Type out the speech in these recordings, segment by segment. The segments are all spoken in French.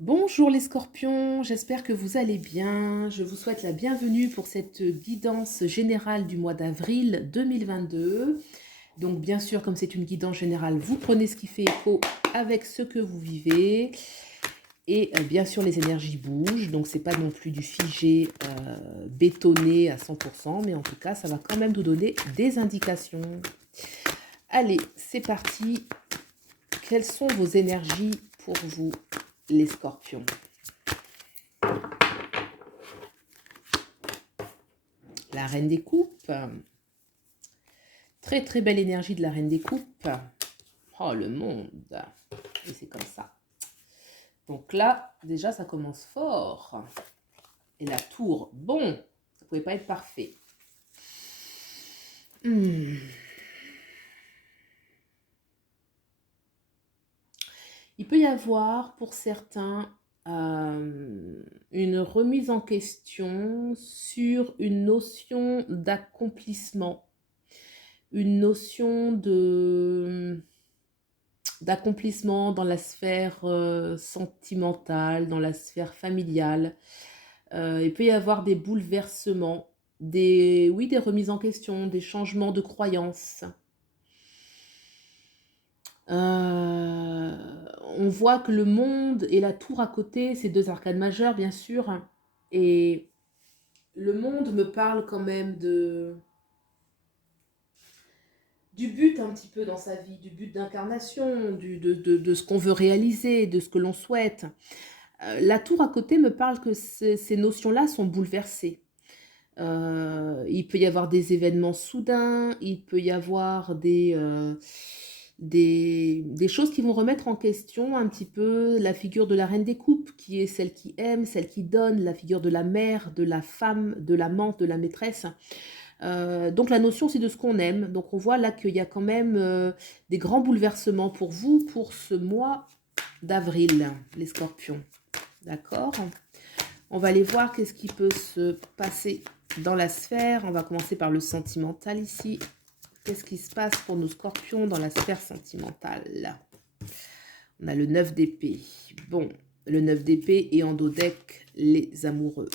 Bonjour les scorpions, j'espère que vous allez bien. Je vous souhaite la bienvenue pour cette guidance générale du mois d'avril 2022. Donc bien sûr, comme c'est une guidance générale, vous prenez ce qui fait écho avec ce que vous vivez. Et bien sûr, les énergies bougent, donc c'est pas non plus du figé bétonné à 100%, mais en tout cas, ça va quand même nous donner des indications. Allez, c'est parti. Quelles sont vos énergies pour vous, les scorpions? La reine des coupes. Très très belle énergie de la reine des coupes. Oh, le monde. Et c'est comme ça. Donc là, déjà, ça commence fort. Et la tour, bon, ça ne pouvait pas être parfait. Il peut y avoir pour certains une remise en question sur une notion d'accomplissement, une notion d'accomplissement dans la sphère sentimentale, dans la sphère familiale. Il peut y avoir des bouleversements, oui, des remises en question, des changements de croyances. On voit que le monde et la tour à côté, c'est deux arcades majeures, bien sûr. Et le monde me parle quand même du but un petit peu dans sa vie, du but d'incarnation, de ce qu'on veut réaliser, de ce que l'on souhaite. La tour à côté me parle que ces notions-là sont bouleversées. Il peut y avoir des événements soudains, il peut y avoir des choses qui vont remettre en question un petit peu la figure de la reine des coupes, qui est celle qui aime, celle qui donne, la figure de la mère, de la femme, de l'amante, de la maîtresse. Donc la notion c'est de ce qu'on aime. Donc on voit là qu'il y a quand même des grands bouleversements pour vous pour ce mois d'avril, les scorpions. D'accord? On va aller voir qu'est-ce qui peut se passer dans la sphère. On va commencer par le sentimental ici. Qu'est-ce qui se passe pour nos scorpions dans la sphère sentimentale? On a le 9 d'épée. Bon, le 9 d'épée et en dos deck, les amoureux.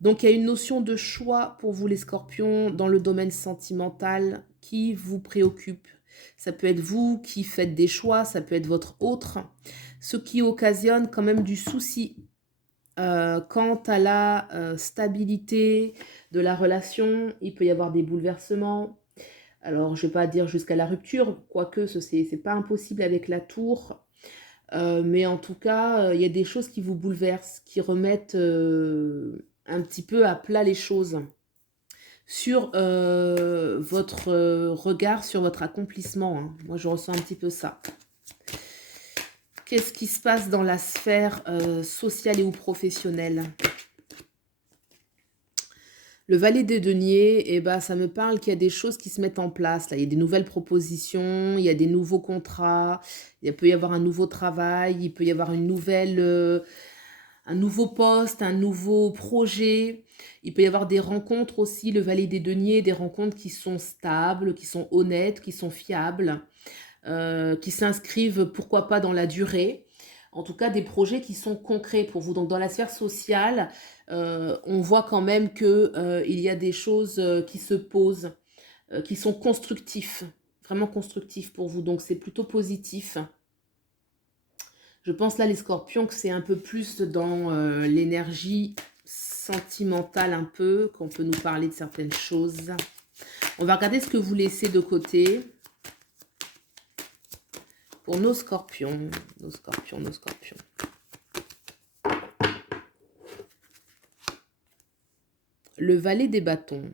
Donc, il y a une notion de choix pour vous, les scorpions, dans le domaine sentimental qui vous préoccupe. Ça peut être vous qui faites des choix, ça peut être votre autre, ce qui occasionne quand même du souci quant à la stabilité de la relation. Il peut y avoir des bouleversements. Alors, je ne vais pas dire jusqu'à la rupture, quoique ce n'est pas impossible avec la tour. Mais en tout cas, il y a des choses qui vous bouleversent, qui remettent un petit peu à plat les choses sur votre regard sur votre accomplissement. Hein. Moi, je ressens un petit peu ça. Qu'est-ce qui se passe dans la sphère sociale et ou professionnelle? Le valet des deniers, eh ben, ça me parle qu'il y a des choses qui se mettent en place. Là. Il y a des nouvelles propositions, il y a des nouveaux contrats, il peut y avoir un nouveau travail, il peut y avoir un nouveau poste, un nouveau projet. Il peut y avoir des rencontres aussi, le valet des deniers, des rencontres qui sont stables, qui sont honnêtes, qui sont fiables, qui s'inscrivent pourquoi pas dans la durée. En tout cas, des projets qui sont concrets pour vous. Donc, dans la sphère sociale, on voit quand même qu'il il y a des choses qui se posent, qui sont constructifs, vraiment constructifs pour vous. Donc, c'est plutôt positif. Je pense là, les scorpions, que c'est un peu plus dans l'énergie sentimentale un peu, qu'on peut nous parler de certaines choses. On va regarder ce que vous laissez de côté pour nos scorpions, nos scorpions, nos scorpions. Le valet des bâtons.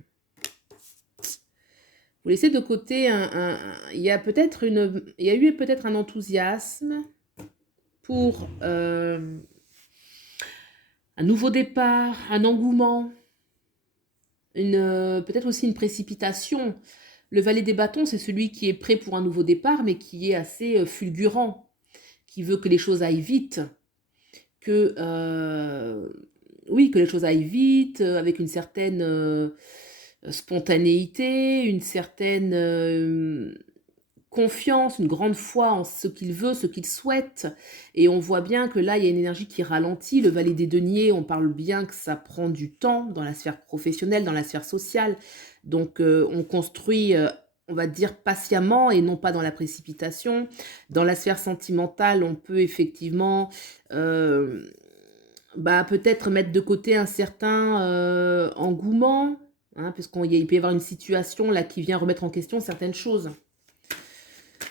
Vous laissez de côté il y a eu peut-être un enthousiasme pour un nouveau départ, un engouement, peut-être aussi une précipitation. Le valet des bâtons, c'est celui qui est prêt pour un nouveau départ, mais qui est assez fulgurant, qui veut que les choses aillent vite, que les choses aillent vite, avec une certaine spontanéité, une certaine confiance, une grande foi en ce qu'il veut, ce qu'il souhaite. Et on voit bien que là, il y a une énergie qui ralentit. Le valet des deniers, on parle bien que ça prend du temps dans la sphère professionnelle, dans la sphère sociale. Donc, on construit, on va dire, patiemment et non pas dans la précipitation. Dans la sphère sentimentale, on peut effectivement bah, peut-être mettre de côté un certain engouement, hein, il peut y avoir une situation là qui vient remettre en question certaines choses.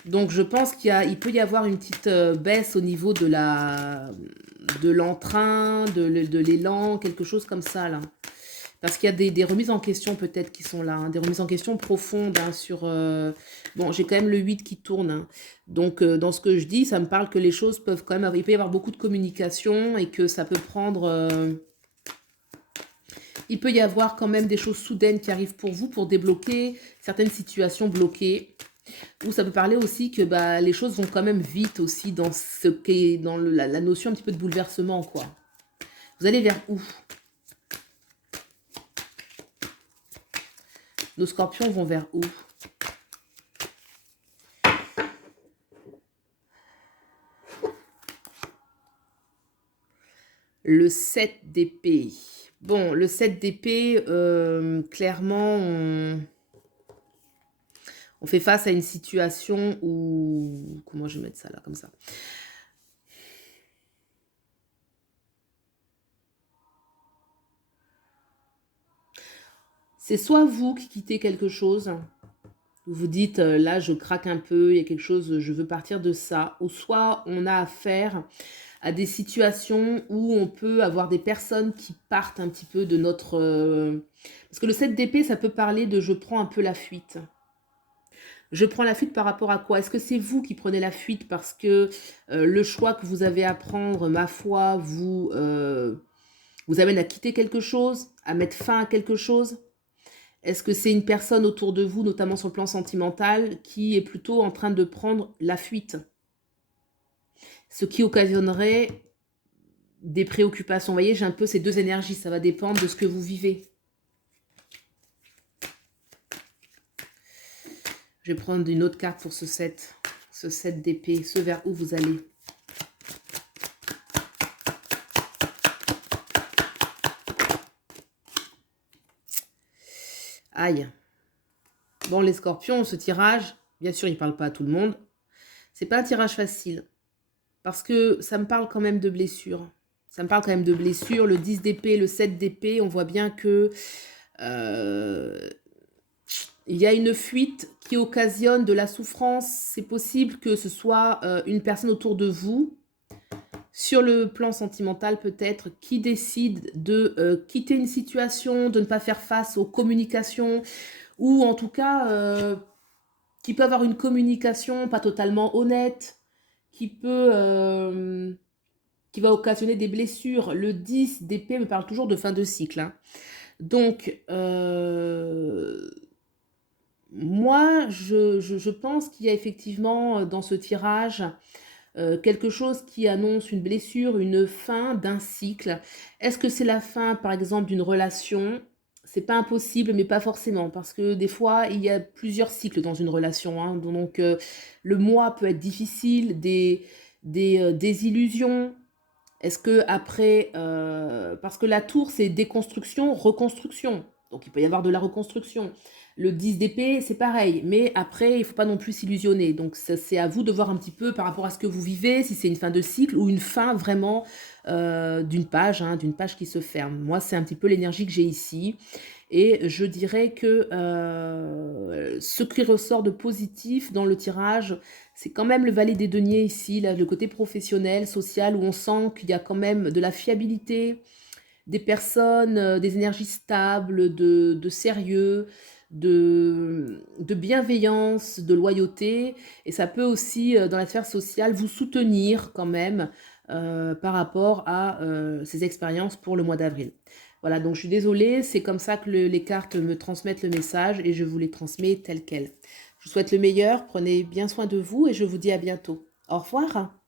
Donc je pense il peut y avoir une petite baisse au niveau de l'entrain, de l'élan, quelque chose comme ça là. Parce qu'il y a des remises en question peut-être qui sont là, hein, des remises en question profondes hein, sur... bon, j'ai quand même le 8 qui tourne. Hein. Donc, dans ce que je dis, ça me parle que les choses peuvent quand même... Il peut y avoir beaucoup de communication et que ça peut prendre... il peut y avoir quand même des choses soudaines qui arrivent pour vous pour débloquer certaines situations bloquées. Ou ça peut parler aussi que bah, les choses vont quand même vite aussi dans ce qu'est dans la notion un petit peu de bouleversement, quoi. Vous allez vers où? Nos scorpions vont vers où? Le 7 d'épée. Bon, le 7 d'épée, clairement, on fait face à une situation où... Comment je vais mettre ça là, comme ça? C'est soit vous qui quittez quelque chose, vous vous dites, là, je craque un peu, il y a quelque chose, je veux partir de ça. Ou soit on a affaire à des situations où on peut avoir des personnes qui partent un petit peu de notre... Parce que le 7 d'épée, ça peut parler de je prends un peu la fuite. Je prends la fuite par rapport à quoi? Est-ce que c'est vous qui prenez la fuite parce que le choix que vous avez à prendre, ma foi, vous amène à quitter quelque chose, à mettre fin à quelque chose? Est-ce que c'est une personne autour de vous, notamment sur le plan sentimental, qui est plutôt en train de prendre la fuite? Ce qui occasionnerait des préoccupations. Vous voyez, j'ai un peu ces deux énergies, ça va dépendre de ce que vous vivez. Je vais prendre une autre carte pour ce 7 d'épée, ce vers où vous allez. Aïe. Bon, les scorpions, ce tirage, bien sûr, il ne parle pas à tout le monde. C'est pas un tirage facile. Parce que ça me parle quand même de blessures. Ça me parle quand même de blessures. Le 10 d'épée, le 7 d'épée, on voit bien que il y a une fuite qui occasionne de la souffrance. C'est possible que ce soit une personne autour de vous, sur le plan sentimental peut-être, qui décide de quitter une situation, de ne pas faire face aux communications, ou en tout cas, qui peut avoir une communication pas totalement honnête, qui va occasionner des blessures. Le 10 d'épée me parle toujours de fin de cycle. Hein. Donc, moi, je pense qu'il y a effectivement dans ce tirage quelque chose qui annonce une blessure, une fin d'un cycle. Est-ce que c'est la fin, par exemple, d'une relation? C'est pas impossible, mais pas forcément, parce que des fois, il y a plusieurs cycles dans une relation. Hein. Donc, le mois peut être difficile, des illusions. Est-ce que après, parce que la tour, c'est déconstruction, reconstruction. Donc, il peut y avoir de la reconstruction. Le 10 d'épée, c'est pareil. Mais après, il ne faut pas non plus s'illusionner. Donc, c'est à vous de voir un petit peu par rapport à ce que vous vivez, si c'est une fin de cycle ou une fin vraiment d'une page, hein, d'une page qui se ferme. Moi, c'est un petit peu l'énergie que j'ai ici. Et je dirais que ce qui ressort de positif dans le tirage, c'est quand même le valet des deniers ici, là, le côté professionnel, social, où on sent qu'il y a quand même de la fiabilité, des personnes, des énergies stables, de sérieux, de bienveillance, de loyauté. Et ça peut aussi, dans la sphère sociale, vous soutenir quand même par rapport à ces expériences pour le mois d'avril. Voilà, donc je suis désolée, c'est comme ça que les cartes me transmettent le message et je vous les transmets tel quel. Je vous souhaite le meilleur, prenez bien soin de vous et je vous dis à bientôt. Au revoir.